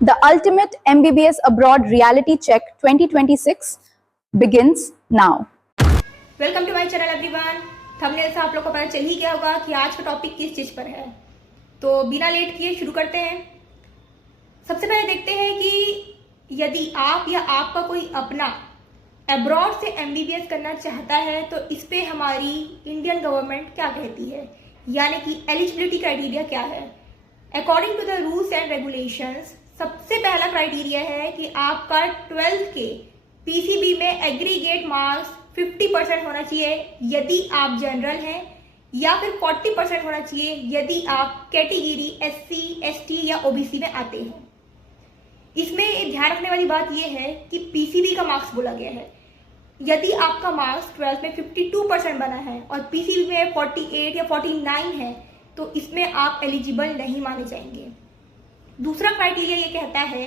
The ultimate MBBS abroad reality check 2026 begins now. Welcome to my channel everyone. Thumbnail से आप लोग को पता चल ही गया होगा कि आज का टॉपिक किस चीज पर है, तो बिना लेट किए शुरू करते हैं। सबसे पहले देखते हैं कि यदि आप या आपका कोई अपना अब्रॉड से एमबीबीएस करना चाहता है तो इस पे हमारी इंडियन गवर्नमेंट क्या कहती है, यानी कि एलिजिबिलिटी क्राइटेरिया क्या है। According to the rules and regulations सबसे पहला क्राइटेरिया है कि आपका 12th के पीसीबी में एग्रीगेट मार्क्स 50% होना चाहिए यदि आप जनरल हैं, या फिर 40% होना चाहिए यदि आप कैटेगरी SC, ST या OBC में आते हैं। इसमें ध्यान रखने वाली बात यह है कि पीसीबी का मार्क्स बोला गया है। यदि आपका मार्क्स 12th में 52% बना है और पीसीबी में 48 या 49 है तो इसमें आप एलिजिबल नहीं माने जाएंगे। दूसरा क्राइटेरिया ये कहता है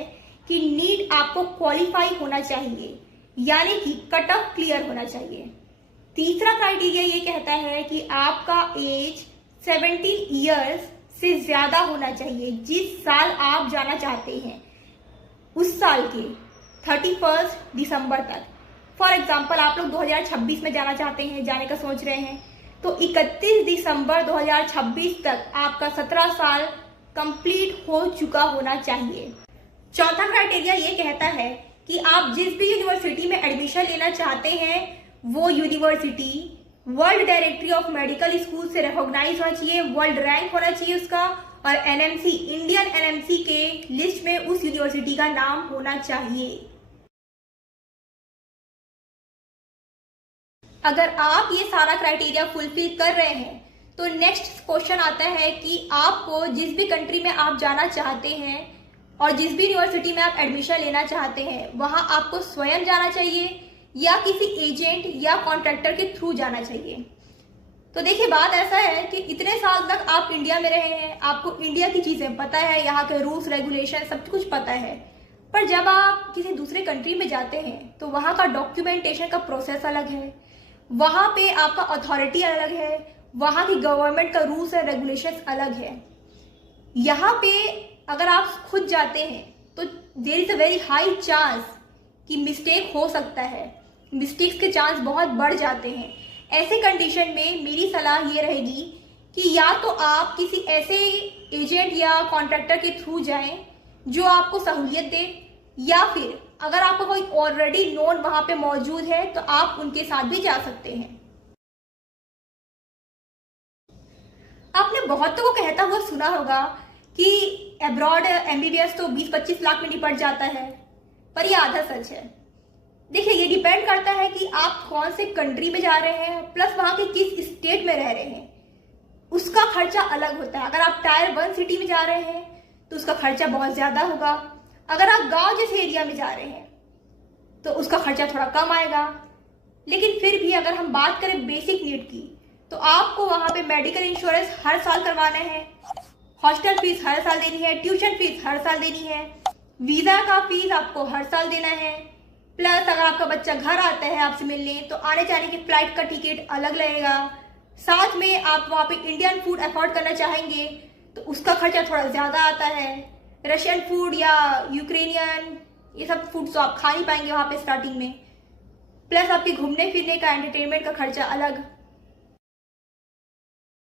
कि नीट आपको क्वालिफाई होना चाहिए, यानी कि कट ऑफ क्लियर होना चाहिए। तीसरा क्राइटेरिया ये कहता है कि आपका एज 17 इयर्स से ज्यादा होना चाहिए। जिस साल आप जाना चाहते हैं उस साल के 31 दिसंबर तक। फॉर एग्जाम्पल आप लोग 2026 में जाना चाहते हैं, जाने का सोच रहे हैं, तो 31 दिसंबर 2026 तक आपका 17 साल कंप्लीट हो चुका होना चाहिए। चौथा क्राइटेरिया ये कहता है कि आप जिस भी यूनिवर्सिटी में एडमिशन लेना चाहते हैं वो university world directory of medical school से रिकॉग्नाइज होना चाहिए, वर्ल्ड रैंक होना चाहिए उसका, और एनएमसी इंडियन एनएमसी के लिस्ट में उस यूनिवर्सिटी का नाम होना चाहिए। अगर आप ये सारा क्राइटेरिया फुलफिल कर रहे हैं तो नेक्स्ट क्वेश्चन आता है कि आपको जिस भी कंट्री में आप जाना चाहते हैं और जिस भी यूनिवर्सिटी में आप एडमिशन लेना चाहते हैं वहां आपको स्वयं जाना चाहिए या किसी एजेंट या कॉन्ट्रैक्टर के थ्रू जाना चाहिए। तो देखिए, बात ऐसा है कि इतने साल तक आप इंडिया में रहे हैं, आपको इंडिया की चीजें पता है, यहाँ के रूल्स रेगुलेशन सब कुछ पता है, पर जब आप किसी दूसरे कंट्री में जाते हैं तो वहाँ का डॉक्यूमेंटेशन का प्रोसेस अलग है, वहाँ पे आपका अथॉरिटी अलग है, वहाँ की गवर्नमेंट का रूल्स एंड रेगुलेशंस अलग है। यहाँ पे अगर आप खुद जाते हैं तो there is a very high chance कि मिस्टेक हो सकता है, मिस्टेक्स के चांस बहुत बढ़ जाते हैं। ऐसे कंडीशन में मेरी सलाह ये रहेगी कि या तो आप किसी ऐसे एजेंट या कॉन्ट्रैक्टर के थ्रू जाएं जो आपको सहूलियत दे, या फिर अगर आपको कोई ऑलरेडी नोन वहां पे मौजूद है तो आप उनके साथ भी जा सकते हैं। आपने बहुतों को कहता हुआ सुना होगा कि अब्रॉड एमबीबीएस तो 20-25 लाख में निपट जाता है, पर यह आधा सच है। देखिए, ये डिपेंड करता है कि आप कौन से कंट्री में जा रहे हैं, प्लस वहां के किस स्टेट में रह रहे हैं, उसका खर्चा अलग होता है। अगर आप टायर 1 सिटी में जा रहे हैं तो उसका खर्चा बहुत ज्यादा होगा। अगर आप गांव जैसे एरिया में जा रहे हैं तो उसका खर्चा थोड़ा कम आएगा। लेकिन फिर भी अगर हम बात करें बेसिक नीड की तो आपको वहां पे मेडिकल इंश्योरेंस हर साल करवाना है, हॉस्टल फीस हर साल देनी है, ट्यूशन फीस हर साल देनी है, वीजा का फीस आपको हर साल देना है, प्लस अगर आपका बच्चा घर आता है आपसे मिलने तो आने जाने की फ्लाइट का टिकट अलग लगेगा। साथ में आप वहां पे इंडियन फूड अफोर्ड करना चाहेंगे तो उसका खर्चा थोड़ा ज्यादा आता है। रशियन फूड या यूक्रेनियन ये सब फूड तो आप खा नहीं पाएंगे वहां पे स्टार्टिंग में, प्लस आपके घूमने फिरने का, एंटरटेनमेंट का खर्चा अलग।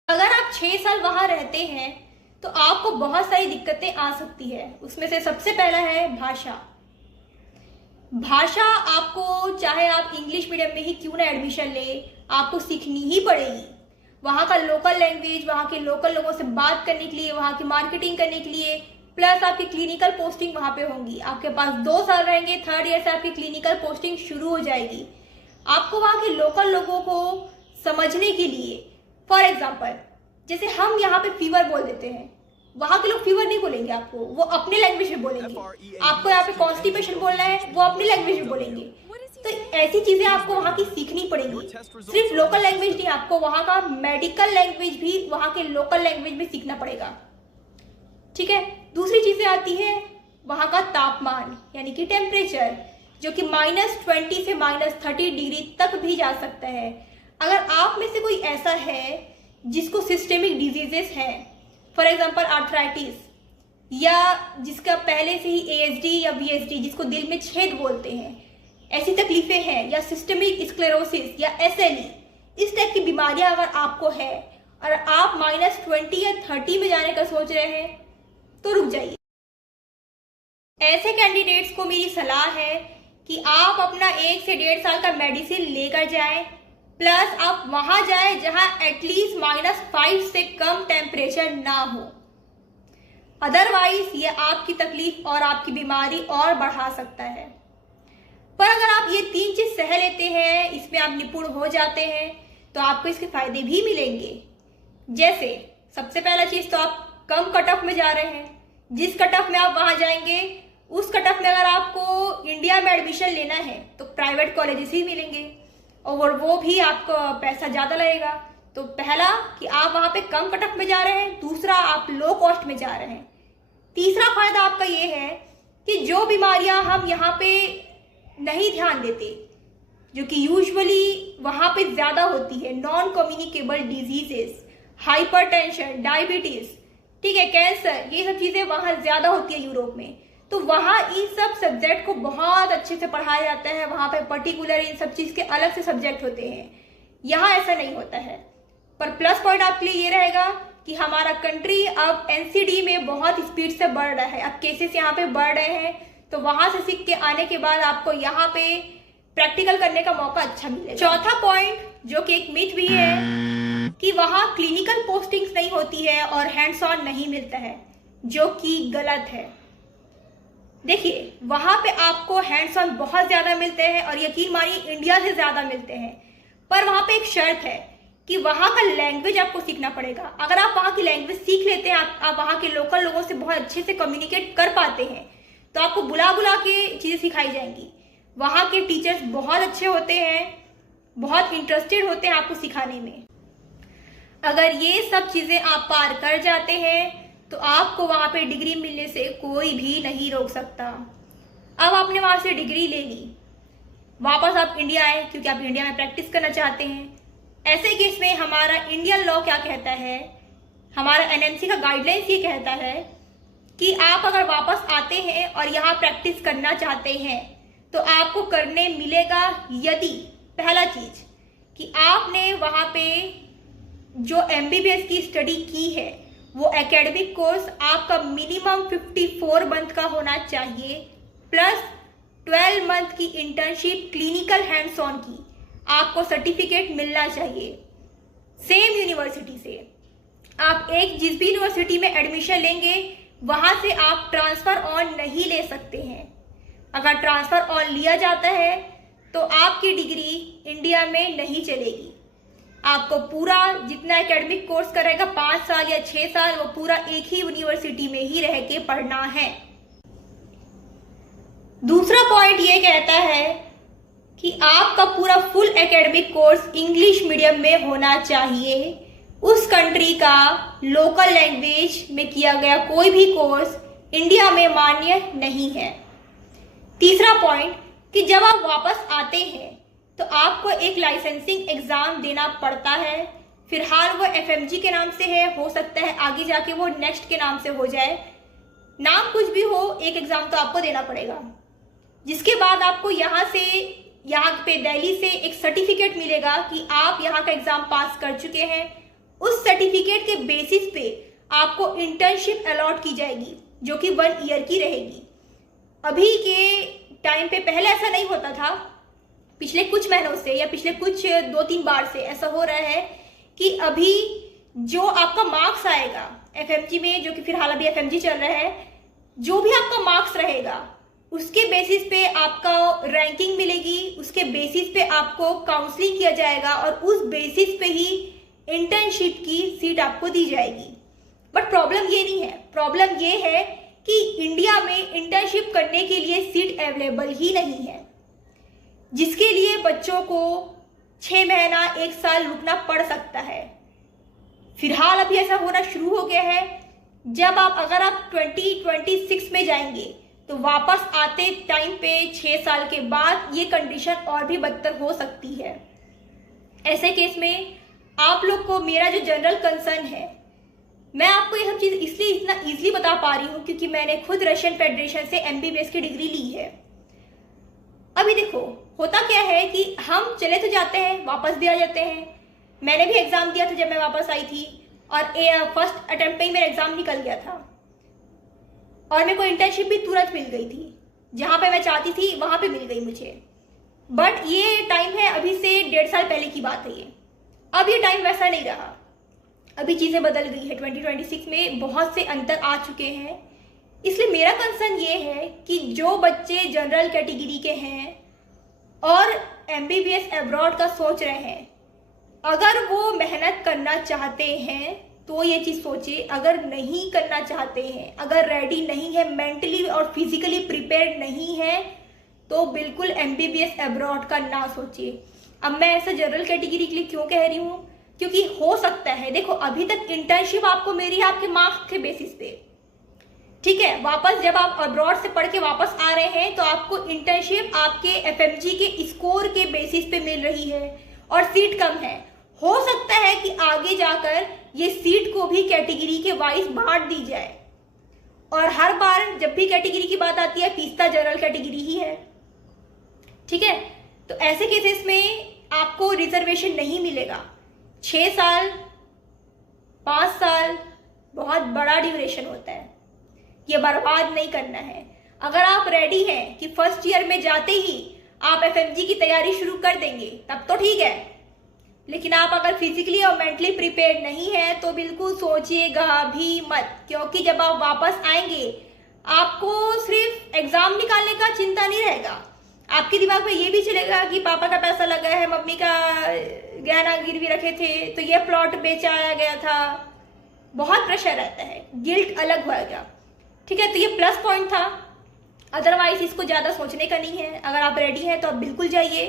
अगर आप 6 साल वहां रहते हैं तो आपको बहुत सारी दिक्कतें आ सकती है। उसमें से सबसे पहला है भाषा। भाषा आपको, चाहे आप इंग्लिश मीडियम में ही क्यों ना एडमिशन ले, आपको सीखनी ही पड़ेगी। वहाँ का लोकल लैंग्वेज, वहाँ के लोकल लोगों से बात करने के लिए, वहाँ की मार्केटिंग करने के लिए, प्लस आपकी क्लिनिकल पोस्टिंग वहाँ पे होंगी। आपके पास 2 साल रहेंगे, 3rd ईयर से आपकी क्लिनिकल पोस्टिंग शुरू हो जाएगी। आपको वहाँ के लोकल लोगों को समझने के लिए, फॉर एग्जाम्पल जैसे हम यहाँ पे फीवर बोल देते हैं, वहां के लोग फीवर नहीं बोलेंगे आपको, वो अपने लैंग्वेज में बोलेंगे। आपको यहाँ पे कॉन्स्टिपेशन बोलना है, वो अपनी लैंग्वेज में बोलेंगे। तो ऐसी चीजें आपको वहां की सीखनी पड़ेगी। सिर्फ लोकल लैंग्वेज नहीं, आपको वहां का मेडिकल लैंग्वेज भी वहां के लोकल लैंग्वेज में सीखना पड़ेगा। ठीक है। दूसरी चीजें आती है वहां का तापमान, यानी कि टेम्परेचर, जो कि -20 से -30 डिग्री तक भी जा सकता है। अगर आप में से कोई ऐसा है जिसको सिस्टेमिक डिजीजेस हैं, फॉर एग्जाम्पल आर्थराइटिस, या जिसका पहले से ही ASD या VSD जिसको दिल में छेद बोलते हैं, ऐसी तकलीफें हैं, या सिस्टमिक स्क्लेरोसिस या SLE, इस टाइप की बीमारियां अगर आपको है और आप -20 या 30 में जाने का सोच रहे हैं तो रुक जाइए। ऐसे कैंडिडेट्स को मेरी सलाह है कि आप अपना 1 से 1.5 साल का मेडिसिन लेकर जाएं, प्लस आप वहां जाएं जहां एटलीस्ट -5 से कम टेम्परेचर ना हो। अदरवाइज ये आपकी तकलीफ और आपकी बीमारी और बढ़ा सकता है। पर अगर आप ये 3 चीज सह लेते हैं, इसमें आप निपुण हो जाते हैं, तो आपको इसके फायदे भी मिलेंगे। जैसे सबसे पहला चीज तो आप कम कट ऑफ में जा रहे हैं। जिस कट ऑफ में आप वहां जाएंगे, उस कट ऑफ में अगर आपको इंडिया में एडमिशन लेना है तो प्राइवेट कॉलेजेस ही मिलेंगे, और वो भी आपको पैसा ज्यादा लगेगा। तो पहला कि आप वहां पे कम कट ऑफ में जा रहे हैं, दूसरा आप लो कॉस्ट में जा रहे हैं। तीसरा फायदा आपका ये है कि जो बीमारियां हम यहाँ पे नहीं ध्यान देते, जो कि यूजुअली वहां पे ज्यादा होती है, non communicable diseases, hypertension, diabetes, ठीक है, कैंसर, ये सब चीजें वहां ज्यादा होती है यूरोप में। तो वहां इन सब सब्जेक्ट को बहुत अच्छे से पढ़ाया जाता है, वहां पे पर्टिकुलर इन सब चीज के अलग से सब्जेक्ट होते हैं। यहाँ ऐसा नहीं होता है। पर प्लस पॉइंट आपके लिए ये रहेगा कि हमारा कंट्री अब NCD में बहुत स्पीड से बढ़ रहा है, अब केसेस यहाँ पे बढ़ रहे हैं, तो वहां से सीख के आने के बाद आपको यहाँ पे प्रैक्टिकल करने का मौका अच्छा मिलेगा। चौथा पॉइंट जो कि एक मिथ भी है कि वहां क्लिनिकल पोस्टिंग्स नहीं होती है और हैंड्स ऑन नहीं मिलता है, जो कि गलत है। देखिए, वहां पे आपको हैंड्स ऑन बहुत ज्यादा मिलते हैं, और यकीन मानिए इंडिया से ज्यादा मिलते हैं। पर वहां पे एक शर्त है कि वहां का लैंग्वेज आपको सीखना पड़ेगा। अगर आप वहां की लैंग्वेज सीख लेते हैं, आप वहां के लोकल लोगों से बहुत अच्छे से कम्युनिकेट कर पाते हैं, तो आपको बुला बुला के चीजें सिखाई जाएंगी। वहां के टीचर्स बहुत अच्छे होते हैं, बहुत इंटरेस्टेड होते हैं आपको सिखाने में। अगर ये सब चीजें आप पार कर जाते हैं तो आपको वहां पे डिग्री मिलने से कोई भी नहीं रोक सकता। अब आपने वहां से डिग्री ले ली, वापस आप इंडिया आए क्योंकि आप इंडिया में प्रैक्टिस करना चाहते हैं। ऐसे केस में हमारा इंडियन लॉ क्या कहता है, हमारा NMC का गाइडलाइंस ये कहता है कि आप अगर वापस आते हैं और यहाँ प्रैक्टिस करना चाहते हैं तो आपको करने मिलेगा, यदि पहला चीज कि आपने वहां पे जो MBBS की स्टडी की है वो एकेडमिक कोर्स आपका मिनिमम 54 मंथ का होना चाहिए, प्लस 12 मंथ की इंटर्नशिप क्लिनिकल हैंड्स ऑन की आपको सर्टिफिकेट मिलना चाहिए सेम यूनिवर्सिटी से। आप एक जिस भी यूनिवर्सिटी में एडमिशन लेंगे वहां से आप ट्रांसफर ऑन नहीं ले सकते हैं। अगर ट्रांसफर ऑन लिया जाता है तो आपकी डिग्री इंडिया में नहीं चलेगी। आपको पूरा जितना एकेडमिक कोर्स करेगा 5 साल या 6 साल, वो पूरा एक ही यूनिवर्सिटी में ही रह के पढ़ना है। दूसरा पॉइंट ये कहता है कि आपका पूरा full academic course English medium में होना चाहिए। उस कंट्री का लोकल लैंग्वेज में किया गया कोई भी कोर्स इंडिया में मान्य नहीं है। तीसरा पॉइंट कि जब आप वापस आते हैं तो आपको एक लाइसेंसिंग एग्जाम देना पड़ता है। फिलहाल वो FMG के नाम से है, हो सकता है आगे जाके वो नेक्स्ट के नाम से हो जाए। नाम कुछ भी हो, एक एग्जाम तो आपको देना पड़ेगा, जिसके बाद आपको यहाँ पे दिल्ली से एक सर्टिफिकेट मिलेगा कि आप यहाँ का एग्जाम पास कर चुके हैं। उस सर्टिफिकेट के बेसिस पे आपको इंटर्नशिप अलॉट की जाएगी जो कि 1 ईयर की रहेगी। अभी के टाइम पे पहले ऐसा नहीं होता था, पिछले कुछ महीनों से या पिछले कुछ 2-3 बार से ऐसा हो रहा है कि अभी जो आपका मार्क्स आएगा FMG में, जो कि फिलहाल अभी FMG चल रहा है, जो भी आपका मार्क्स रहेगा उसके बेसिस पे आपका रैंकिंग मिलेगी, उसके बेसिस पे आपको काउंसलिंग किया जाएगा और उस बेसिस पे ही इंटर्नशिप की सीट आपको दी जाएगी। बट प्रॉब्लम ये नहीं है, प्रॉब्लम ये है कि इंडिया में इंटर्नशिप करने के लिए सीट अवेलेबल ही नहीं है, जिसके लिए बच्चों को 6 महीना 1 साल रुकना पड़ सकता है। फिलहाल अभी ऐसा होना शुरू हो गया है। जब अगर आप 2026 में जाएंगे तो वापस आते टाइम पे 6 साल के बाद ये कंडीशन और भी बदतर हो सकती है। ऐसे केस में आप लोग को मेरा जो जनरल कंसर्न है मैं आपको ये सब चीज़ इसलिए इतना ईजिली बता पा रही हूँ क्योंकि मैंने खुद रशियन फेडरेशन से MBBS की डिग्री ली है। अभी देखो होता क्या है कि हम चले तो जाते हैं, वापस भी आ जाते हैं। मैंने भी एग्जाम दिया था जब मैं वापस आई थी और फर्स्ट अटेम्प्ट पे ही मेरा एग्जाम निकल गया था और मेरे को इंटर्नशिप भी तुरंत मिल गई थी, जहाँ पे मैं चाहती थी वहाँ पे मिल गई मुझे। बट ये टाइम है अभी से 1.5 साल पहले की बात है ये। अब ये टाइम वैसा नहीं रहा, अभी चीज़ें बदल गई है। 2026 में बहुत से अंतर आ चुके हैं। इसलिए मेरा कंसर्न ये है कि जो बच्चे जनरल कैटेगरी के हैं और MBBS अब्रॉड का सोच रहे हैं, अगर वो मेहनत करना चाहते हैं तो ये चीज़ सोचे। अगर नहीं करना चाहते हैं, अगर रेडी नहीं है, मेंटली और फिजिकली प्रिपेयर्ड नहीं है, तो बिल्कुल MBBS अब्रॉड का ना सोचिए। अब मैं ऐसा जनरल कैटेगरी के लिए क्यों कह रही हूँ, क्योंकि हो सकता है, देखो अभी तक इंटर्नशिप आपको मेरी आपके मार्क्स के बेसिस पे, ठीक है, वापस जब आप अब्रॉड से पढ़ के वापस आ रहे हैं तो आपको इंटर्नशिप आपके FMG के स्कोर के बेसिस पे मिल रही है और सीट कम है। हो सकता है कि आगे जाकर ये सीट को भी कैटेगरी के वाइज बांट दी जाए और हर बार जब भी कैटेगरी की बात आती है पीछता जनरल कैटेगरी ही है, ठीक है। तो ऐसे केसेस में आपको रिजर्वेशन नहीं मिलेगा। 6 साल 5 साल बहुत बड़ा ड्यूरेशन होता है, ये बर्बाद नहीं करना है। अगर आप रेडी हैं कि फर्स्ट ईयर में जाते ही आप FMG की तैयारी शुरू कर देंगे तब तो ठीक है, लेकिन आप अगर फिजिकली और मेंटली प्रिपेयर्ड नहीं है तो बिल्कुल सोचिएगा भी मत, क्योंकि जब आप वापस आएंगे आपको सिर्फ एग्जाम निकालने का चिंता नहीं रहेगा, आपके दिमाग में ये भी चलेगा कि पापा का पैसा लगा है, मम्मी का गहना गिरवी रखे थे तो ये प्लॉट बेचाया गया था। बहुत प्रेशर रहता है, गिल्ट अलग होगा, ठीक है। तो ये प्लस पॉइंट था, अदरवाइज इसको ज़्यादा सोचने का नहीं है। अगर आप रेडी हैं तो आप बिल्कुल जाइए,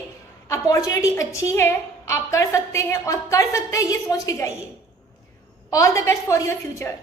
अपॉर्चुनिटी अच्छी है, आप कर सकते हैं और कर सकते हैं ये सोच के जाइए। All the best for your future.